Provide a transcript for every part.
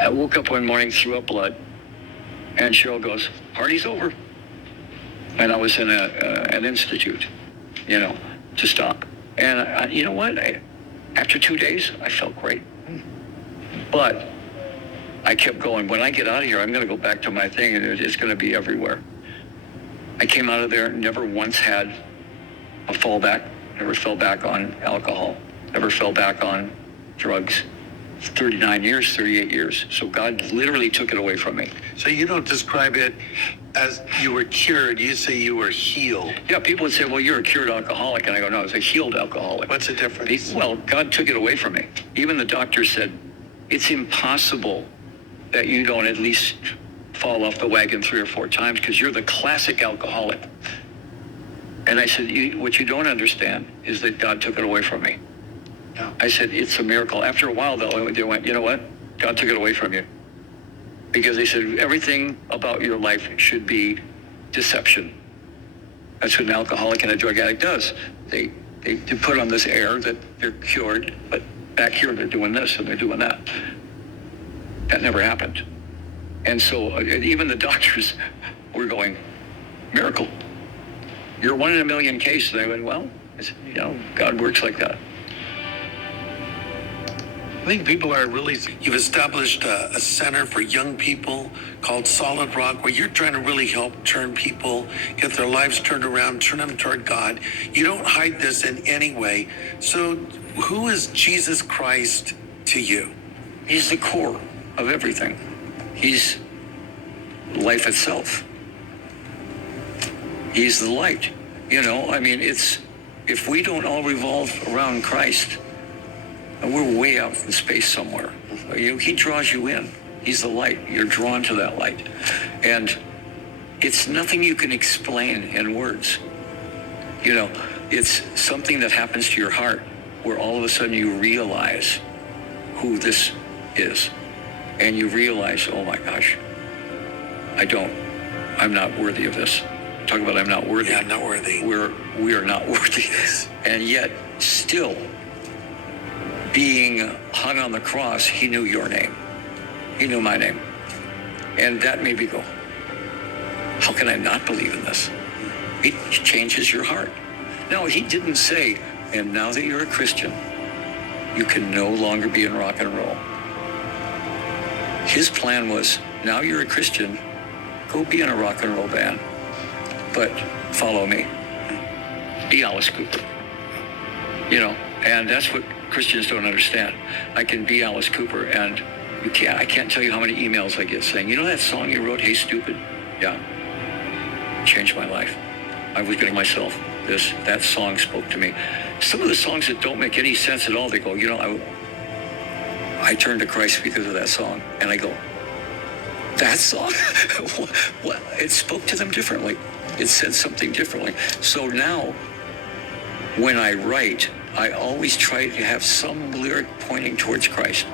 I woke up one morning, threw up blood, and Cheryl goes, "Party's over." And I was in an institute, to stop. And you know what? After 2 days, I felt great. But I kept going. When I get out of here, I'm going to go back to my thing, and it's going to be everywhere. I came out of there, never once had a fallback, never fell back on alcohol, never fell back on drugs. 39 years, 38 years. So God literally took it away from me. So you don't describe it as you were cured, you say you were healed. Yeah, people would say, well, you're a cured alcoholic. And I go, no, I was a healed alcoholic. What's the difference? Well, God took it away from me. Even the doctor said, it's impossible that you don't at least fall off the wagon 3 or 4 times because you're the classic alcoholic. And I said, what you don't understand is that God took it away from me. Yeah. I said, it's a miracle. After a while, though, they went, you know what? God took it away from you. Because they said, everything about your life should be deception. That's what an alcoholic and a drug addict does. They put on this air that they're cured, but back here they're doing this and they're doing that. That never happened. And so even the doctors were going, miracle. You're 1 in a million case. And I went, well, God works like that. I think people are really, you've established a center for young people called Solid Rock, where you're trying to really help turn people, get their lives turned around, turn them toward God. You don't hide this in any way. So who is Jesus Christ to you? He's the core of everything. He's life itself. He's the light. If we don't all revolve around Christ, we're way out in space somewhere. He draws you in. He's the light. You're drawn to that light. And it's nothing you can explain in words. It's something that happens to your heart where all of a sudden you realize who this is. And you realize, oh my gosh, I'm not worthy of this. Talk about I'm not worthy. Yeah, I'm not worthy. We are not worthy. And yet, still, being hung on the cross, he knew your name. He knew my name. And that made me go, how can I not believe in this? It changes your heart. No, he didn't say, and now that you're a Christian, you can no longer be in rock and roll. His plan was, now you're a Christian, go be in a rock and roll band. But follow me. Be Alice Cooper. And that's what Christians don't understand. I can be Alice Cooper, and I can't tell you how many emails I get saying, that song you wrote, Hey Stupid? Yeah. Changed my life. I was getting myself that song spoke to me. Some of the songs that don't make any sense at all, they go, I turned to Christ because of that song. And I go, that song? What? It spoke to them differently. It said something differently. So now, when I write, I always try to have some lyric pointing towards Christ.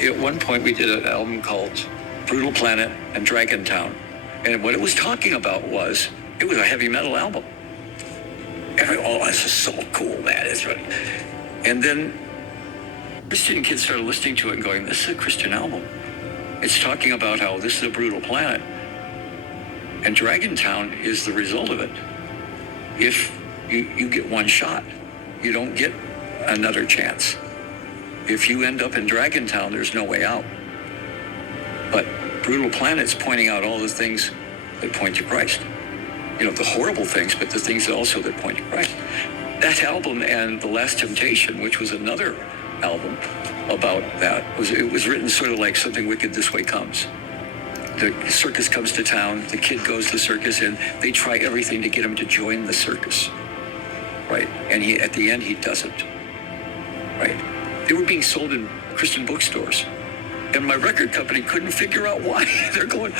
At one point, we did an album called Brutal Planet and Dragon Town. And what it was talking about was, it was a heavy metal album. This is so cool, man. It's right. And then Christian kids started listening to it and going, this is a Christian album. It's talking about how this is a brutal planet. And Dragon Town is the result of it. If you get one shot, you don't get another chance. If you end up in Dragon Town, there's no way out. But Brutal Planet's pointing out all the things that point to Christ. The horrible things, but the things also that point to Christ. That album and The Last Temptation, which was another album about that, it was written sort of like Something Wicked This Way Comes. The circus comes to town, the kid goes to the circus, and they try everything to get him to join the circus. Right? And at the end, he doesn't. Right? They were being sold in Christian bookstores. And my record company couldn't figure out why. They're going,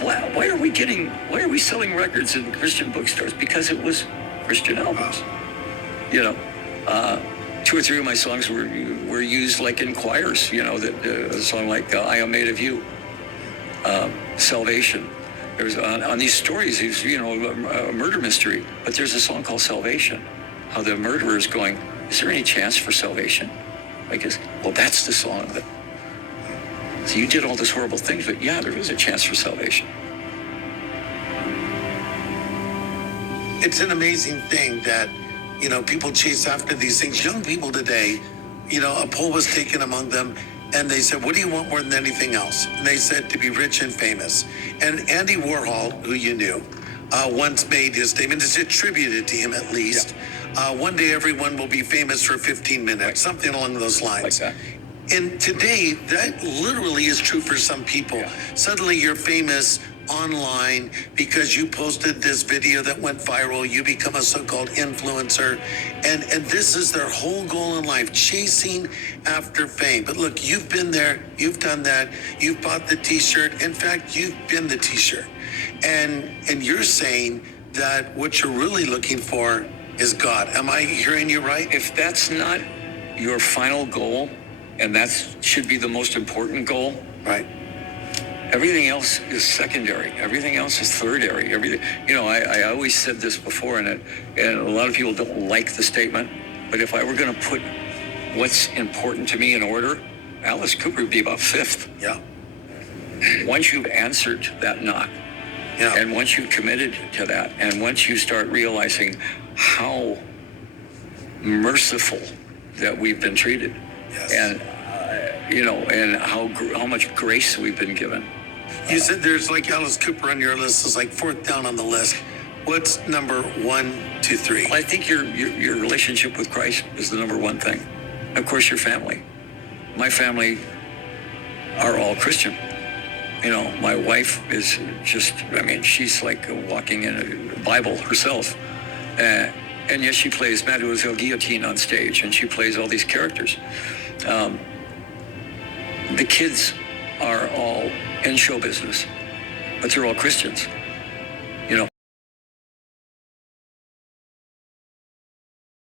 why are we selling records in Christian bookstores? Because it was Christian albums. 2 or 3 of my songs were used like in choirs, a song like I Am Made of You, Salvation. There's on these stories, a murder mystery, but there's a song called Salvation, how the murderer is going, is there any chance for salvation? Well, that's the song that So you did all these horrible things, but yeah, there is a chance for salvation. It's an amazing thing that, people chase after these things. Young people today, a poll was taken among them, and they said, what do you want more than anything else? And they said, to be rich and famous. And Andy Warhol, who you knew, once made his statement, it's attributed to him at least. Yeah. One day everyone will be famous for 15 minutes, right. Something along those lines. Like that. And today, that literally is true for some people. Yeah. Suddenly you're famous online because you posted this video that went viral. You become a so-called influencer. And this is their whole goal in life, chasing after fame. But look, you've been there. You've done that. You've bought the t-shirt. In fact, you've been the t-shirt. And you're saying that what you're really looking for is God. Am I hearing you right? If that's not your final goal, and that should be the most important goal, right? Everything else is secondary. Everything else is thirdary. I always said this before, and a lot of people don't like the statement, but if I were going to put what's important to me in order, Alice Cooper would be about fifth. Yeah. Once you've answered that knock, yeah. And once you've committed to that, and once you start realizing how merciful that we've been treated, yes. And and how much grace we've been given. You said there's like Alice Cooper on your list is like fourth down on the list. What's number 1, 2, 3? Well, I think your relationship with Christ is the number one thing. Of course, your family. My family are all Christian. My wife is she's like walking in a Bible herself. And yes, she plays Mademoiselle Guillotine on stage, and she plays all these characters. The kids are all in show business, but they're all Christians.